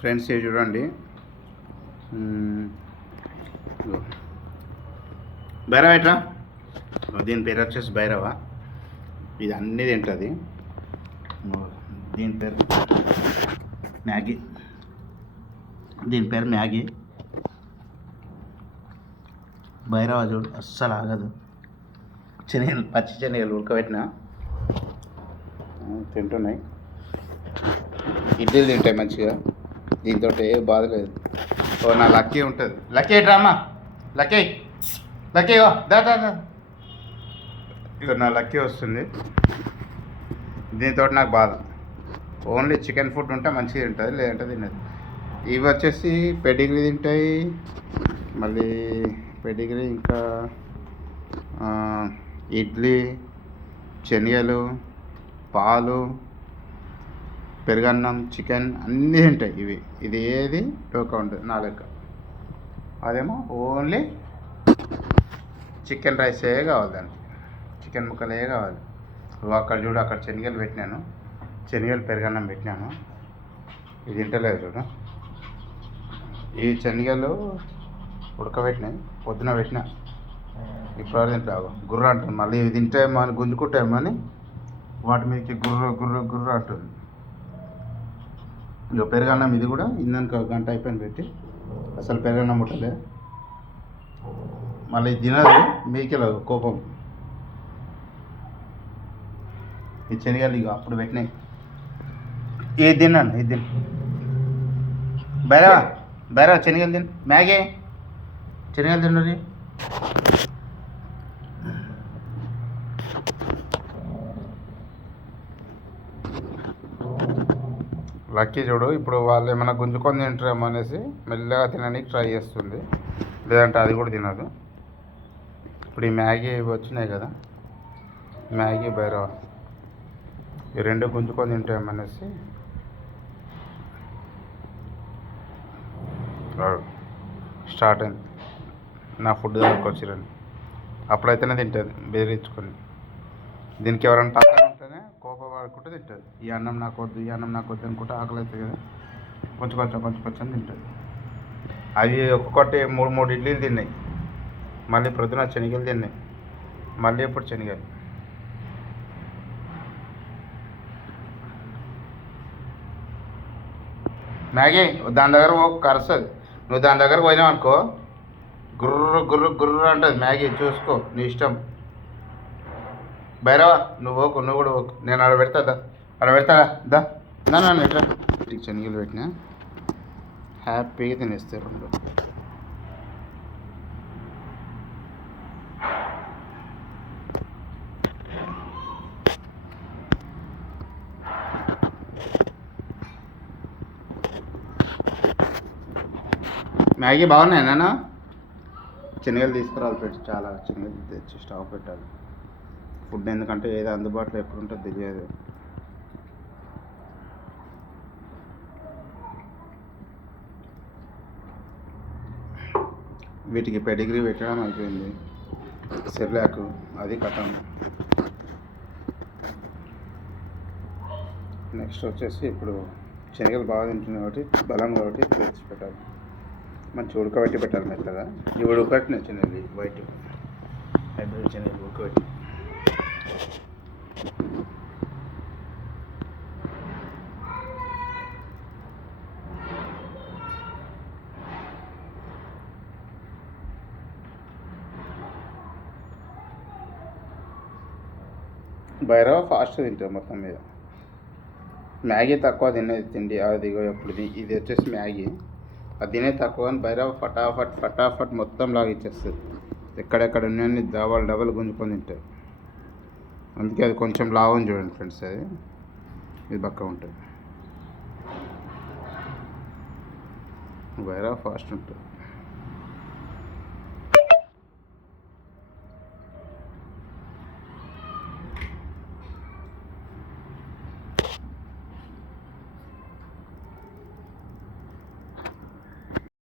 Friends ఇవి చూడండి. భైరవ ఎట్రా, దీని పేరు వచ్చేసి భైరవ. ఇది అన్నీ తింటుంది. దీని పేరు మ్యాగీ. దీని పేరు మ్యాగీ. భైరవ చూడు అస్సలు ఆగదు. శనగలు, పచ్చి శనగలు ఉడకబెట్టిన తింటున్నాయి. ఇడ్లీలు తింటాయి మంచిగా. దీంతో ఏ బాధ లేదు. ఓ నా లక్కీ ఉంటుంది. లక్కీ డ్రామా, లక్కీ లక్కీ దా దా దా. ఇక నా లక్కీ వస్తుంది. దీంతో నాకు బాధ. ఓన్లీ చికెన్ ఫుడ్ ఉంటే మంచిగా తింటుంది, లేదంటే తినదు. ఇవి వచ్చేసి పెడిగ్రీ తింటాయి. మళ్ళీ పెడిగ్రీ, ఇంకా ఇడ్లీ, శనగలు, పాలు, పెరుగన్నం, చికెన్ అన్నీ తింటాయి ఇవి. ఇది ఏది టోకా ఉంటుంది నా లెక్క. అదేమో ఓన్లీ చికెన్ రైసే కావాలి, దానికి చికెన్ ముక్కలే కావాలి. అక్కడ చూడు, అక్కడ శనగలు పెట్టినాను, శనగలు పెరుగన్నం పెట్టినాను. ఇది తింటలేదు చూడు. ఈ శనగలు ఉడకబెట్టినాయి, పొద్దున పెట్టినా. ఇప్పుడు తింటా గుర్ర అంటుంది. మళ్ళీ ఇవి తింటాయేమో అని, గుంజుకుంటాయేమో అని వాటి మీదకి గుర్ర గుర్ర గుర్ర అంటుంది. ఇక పెరుగన్నం ఇది కూడా ఇందాక గంట అయిపోయింది పెట్టి, అసలు పెరుగన్నం ముట్టలే. మళ్ళీ తినదు, మీకెళ్ళదు కోపం. ఈ శనగలు ఇక అప్పుడు పెట్టినాయి. ఇది తిన్నాను, ఇది తిన్ భైరవ, భైరవ శనగలు తిన్. మ్యాగీ శనగలు తిన్నది. లక్కీ చూడు, ఇప్పుడు వాళ్ళు ఏమైనా గుంజుకొని తింటారేమో అనేసి మెల్లగా తినడానికి ట్రై చేస్తుంది, లేదంటే అది కూడా తినదు. ఇప్పుడు ఈ మ్యాగీ వచ్చినాయి కదా, మ్యాగీ భైరవ, ఈ రెండు గుంజుకొని తింటామనేసి స్టార్ట్ అయింది. నా ఫుడ్ దగ్గరకు వచ్చిరండి. అప్పుడైతేనే తింటుంది బెదిరించుకొని. దీనికి ఎవరైనా పక్కన ఉంటేనే కోపపడుకుంటే తింటుంది. ఈ అన్నం నాకు వద్దు, ఈ అన్నం నాకు వద్దు అనుకుంటే ఆకలి అవుతుంది కదా, కొంచెం కొంచెం కొంచెం కొంచెం తింటుంది. అవి ఒక్కొక్కటి 3 ఇడ్లీలు తిన్నాయి. మళ్ళీ ప్రొద్దున శనగలు తిన్నాయి. మళ్ళీ ఇప్పుడు శనగలు. మ్యాగీ దాని దగ్గర కరుస్తుంది. నువ్వు దాని దగ్గర పోయినావు అనుకో, గుర్రు గుర్రు గుర్రు అంటుంది. మ్యాగీ చూసుకో, నీ ఇష్టం. భైరవ నువ్వు ఓకు, నువ్వు కూడా ఓకు. నేను ఆడ పెడతా, ఆడ పెడతా దా. నన్ను ఎట్లా శనగలు పెట్టినా హ్యాపీగా తినేస్తారు రెండు. మ్యాగీ బాగున్నాయి నాన్న. శనగలు తీసుకురావాలి ఫ్రెండ్స్, చాలా శనగలు తెచ్చి స్టవ్ పెట్టాలి. ఫుడ్ ఎందుకంటే ఏదో అందుబాటులో ఎప్పుడు ఉంటుందో తెలియదు. వీటికి పెడిగ్రీ పెట్టడం అయిపోయింది. సెర్లాక్ అది కథం. నెక్స్ట్ వచ్చేసి ఇప్పుడు శనగలు బాగా తింటున్నాయి కాబట్టి, బలం కాబట్టి తెచ్చి పెట్టాలి. మంచి ఉడకబెట్టి పెట్టాలి మెత్తగా. ఇవి ఉడకబెట్టిన శనగలు, వైట్ హైబ్రిడ్ శనగలు ఉడకబెట్టి. భైరవ ఫాస్ట్ తింటుంది మొత్తం మీద. మ్యాగీ తక్కువ తినేది తిండి, అది ఎప్పుడు ఇది వచ్చేసి మ్యాగీ, అది తినే తక్కువ. కానీ భైరవ ఫటాఫట్ ఫటాఫట్ మొత్తం లాగా ఇచ్చేస్తుంది. ఎక్కడెక్కడ ఉన్నాయని డబల్ గుంజుకొని తింటారు. అందుకే అది కొంచెం లావు చూడండి ఫ్రెండ్స్, అది ఇది బక్క ఉంటుంది. భైరవ ఫాస్ట్ ఉంటుంది.